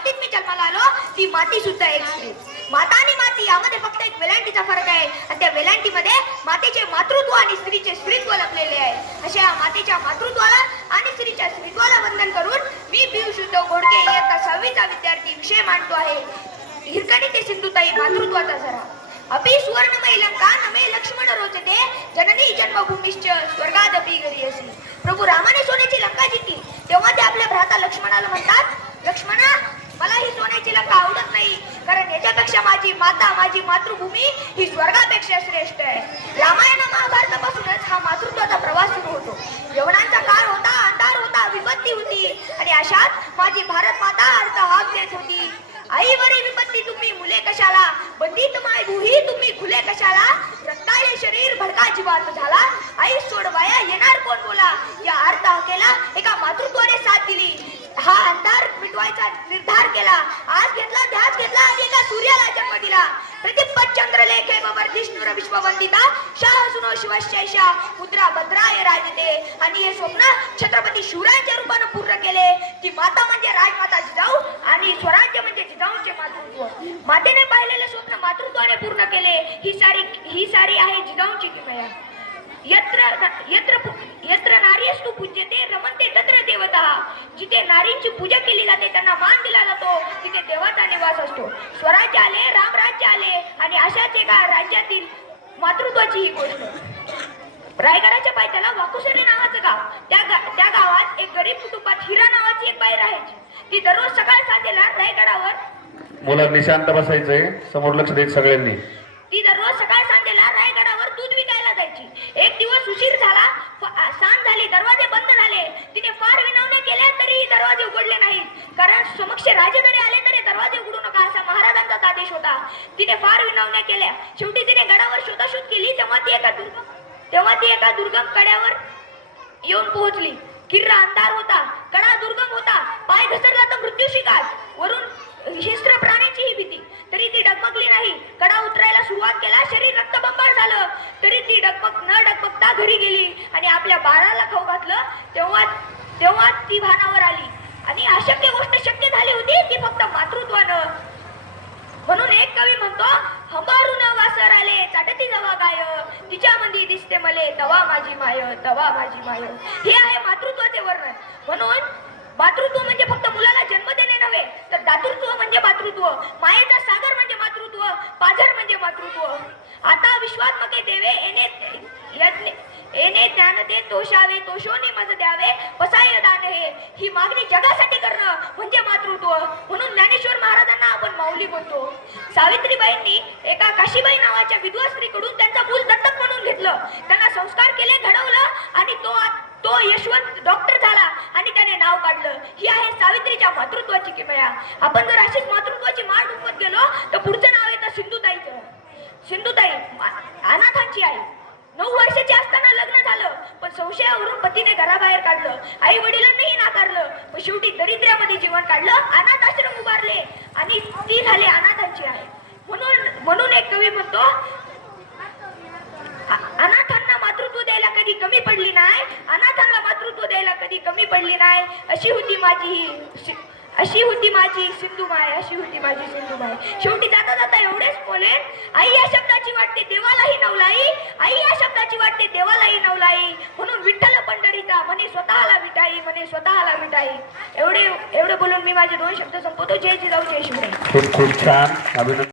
मातीत मी जन्माला आलो ती माती सुद्धा एक स्त्री माता आणि माती यामध्ये फक्त एक वेलांटीचा फरक आहे. आणि त्या वेलांटीमध्ये मातेचे मातृत्व आणि स्त्रीचे स्त्रीत्व लपलेले आहे. अशा या मातेच्या मातृत्वाला आणि स्त्रीच्या स्त्रीत्वाला वंदन करून मी पियुष उद्धव घोडके इयत्ता सहावीचा विद्यार्थी विषय मांडतो आहे. हिरकणी ते सिंधुताई मातृत्वाचा जरा अपि सुवर्णमय लंका नमे लक्ष्मण रोचते जननी जन्मभूमीश्च स्वर्गादपि घरी असी. प्रभू रामाने सोन्याची लंका जिंकली. तेव्हा ते आपल्या भ्राता लक्ष्मणाला म्हणतात लक्ष्मणा मला ही सोन्याची लंका आवडत नाही कारण माझी माता माझी मातृभूमी ही स्वर्गापेक्षा श्रेष्ठ आहे. रामायण महाभारतापासूनच हा मातृत्वाचा प्रवास सुरू होतो. यवनांचा काळ होता अंधार होता विपत्ती होती. आणि अशात माझी भारत माता अर्थ हाक देत होती आईवरी विपत्ती तुम्ही मुले कशाला? बंदित माय गुही तुम्ही खुले कशाला? रक्ताळे शरीर भडका जीवात झाला. आई सोडवाया येणार कोण बोला? या अर्थ हाकेला एका मातृत्वाने साथ दिली. हा अंधार मिटवायचा निर्धार केला. आज घेतला ध्यास घेतला आणि एका सूर्याला जन्म दिला. प्रतिपत चंद्रलेखे वर्धिष्णुर विश्ववंदिता शाह सुनो शिवशैषा मुद्रा भद्राय राजते. आणि हे स्वप्न छत्रपती शिवरायांच्या रूपानं पूर्ण केले. की माता म्हणजे राजमाता जिजाऊ आणि स्वराज्य म्हणजे जिजाऊंचे मातृत्व. मातेने पाहिलेले स्वप्न मातृत्वाने पूर्ण केले. ही सारी ही सारी आहे जिजाऊंची किमया यत्र यत्र यत्र पूज्यते रमणते तत्र देवता। जिथे नारींची पूजा केली जाते त्यांना मान दिला जातो तिथे देवाचा निवास असतो। स्वराज्य आले रामराज्य आले आणि अशाच एका राज्यातील मातृत्वाची ही गोष्ट. रायगडाच्या पायथ्याला वाकुसरे नावाचं गाव. त्या गा- त्या गावात एक गरीब कुटुंबात हिरा नावाची एक बाई राहायची. ती दररोज सकाळ साधेला रायगडावर मुलांनी शांत बसायचंय. समोर लक्ष देत सगळ्यांनी ती दररोज सकाळ सांजेला रायगडावर दूध विकायला जायची एक दिवस उशीर झाला फ- झाली दरवाजे बंद झाले. तिने फार विनवण्या केल्या तरीही दरवाजे उघडले नाहीत. कारण समक्ष राजे जरी आले तरी दरवाजे उघडू नका असा महाराजांचा आदेश होता. तिने फार विनवण्या केल्या. शेवटी तिने गडावर शोधाशोध केली. तेव्हा ती एका दुर्गम तेव्हा ती एका दुर्गम कड्यावर येऊन पोहोचली. किर्रा अंधार होता. कडा दुर्गम होता. पाय घसरला तर मृत्यू शिकार वरून हिंस्त्र प्राण्याची ही भीती तरी ती डगमगली नाही कडा उतरायला सुरुवात केला शरीर रक्तबंबाळ झालं तरी ती डगमग न डगमगता घरी गेली आणि आपल्या बाळाला खाऊ घातलं तेव्हा तेव्हा ती भानावर आली. आणि अशक्य गोष्ट शक्य झाली होती ती फक्त मातृत्वानं. म्हणून एक कवी म्हणतो हंबारून वासर आले चाटती जवा गाय तिच्या मंदी दिसते मले तवा माझी माय तवा माझी माय. हे आहे मातृत्वाचे वर्णन. म्हणून मातृत्व म्हणजे फक्त मुलाला जन्म देणे नव्हे तर दातृत्व म्हणजे मातृत्व. मायेचा सागर म्हणजे मातृत्व पाझर म्हणजे मातृत्व. आता विश्वात्मके देवे येणे येणे ज्ञान दे तोषावे तोषोने मज द्यावे पसाय दान हे ही मागणी जगासाठी करणं म्हणजे मातृत्व. म्हणून ज्ञानेश्वर महाराजांना आपण माऊली म्हणतो. सावित्रीबाईंनी एका काशीबाई नावाच्या विधवा स्त्रीकडून त्यांचा मूल दत्तक म्हणून घेतलं. त्यांना संस्कार केले घडवलं आणि तो तो यशवंत डॉक्टर झाला आणि त्याने नाव काढलं. ही आहे सावित्रीच्या मातृत्वाची किमया आपण जर अशीच मातृत्वाची माळ डुंबत गेलो तर पुढचं नाव येतं सिंधुताईचं. सिंधुताई अनाथांची आई. नऊ वर्ष संशयावरून पतीने घराबाहेर काढलं. आई वडिलांनीही नाकारलं. व शेवटी दरिद्र्यामध्ये जीवन काढलं. अनाथ आश्रम उभारले. आणि ती झाले अनाथांची आहे. म्हणून म्हणून एक कवी म्हणतो अनाथांना मातृत्व द्यायला कधी कमी पडली नाही. अनाथांना मातृत्व द्यायला कधी कमी पडली नाही. अशी होती माझी ही अशी होती माझी सिंधुमाय अशी होती माझी सिंधुमाय. शेवटी जाता जाता एवढेच बोलेन आई अशा विटाई स्वतःला मिटाई. एवढे एवढं बोलून मी माझे दोन शब्द संपवतो. जय जिजाऊ जय शिवराय. खूप खूप छान. अभिनंदन.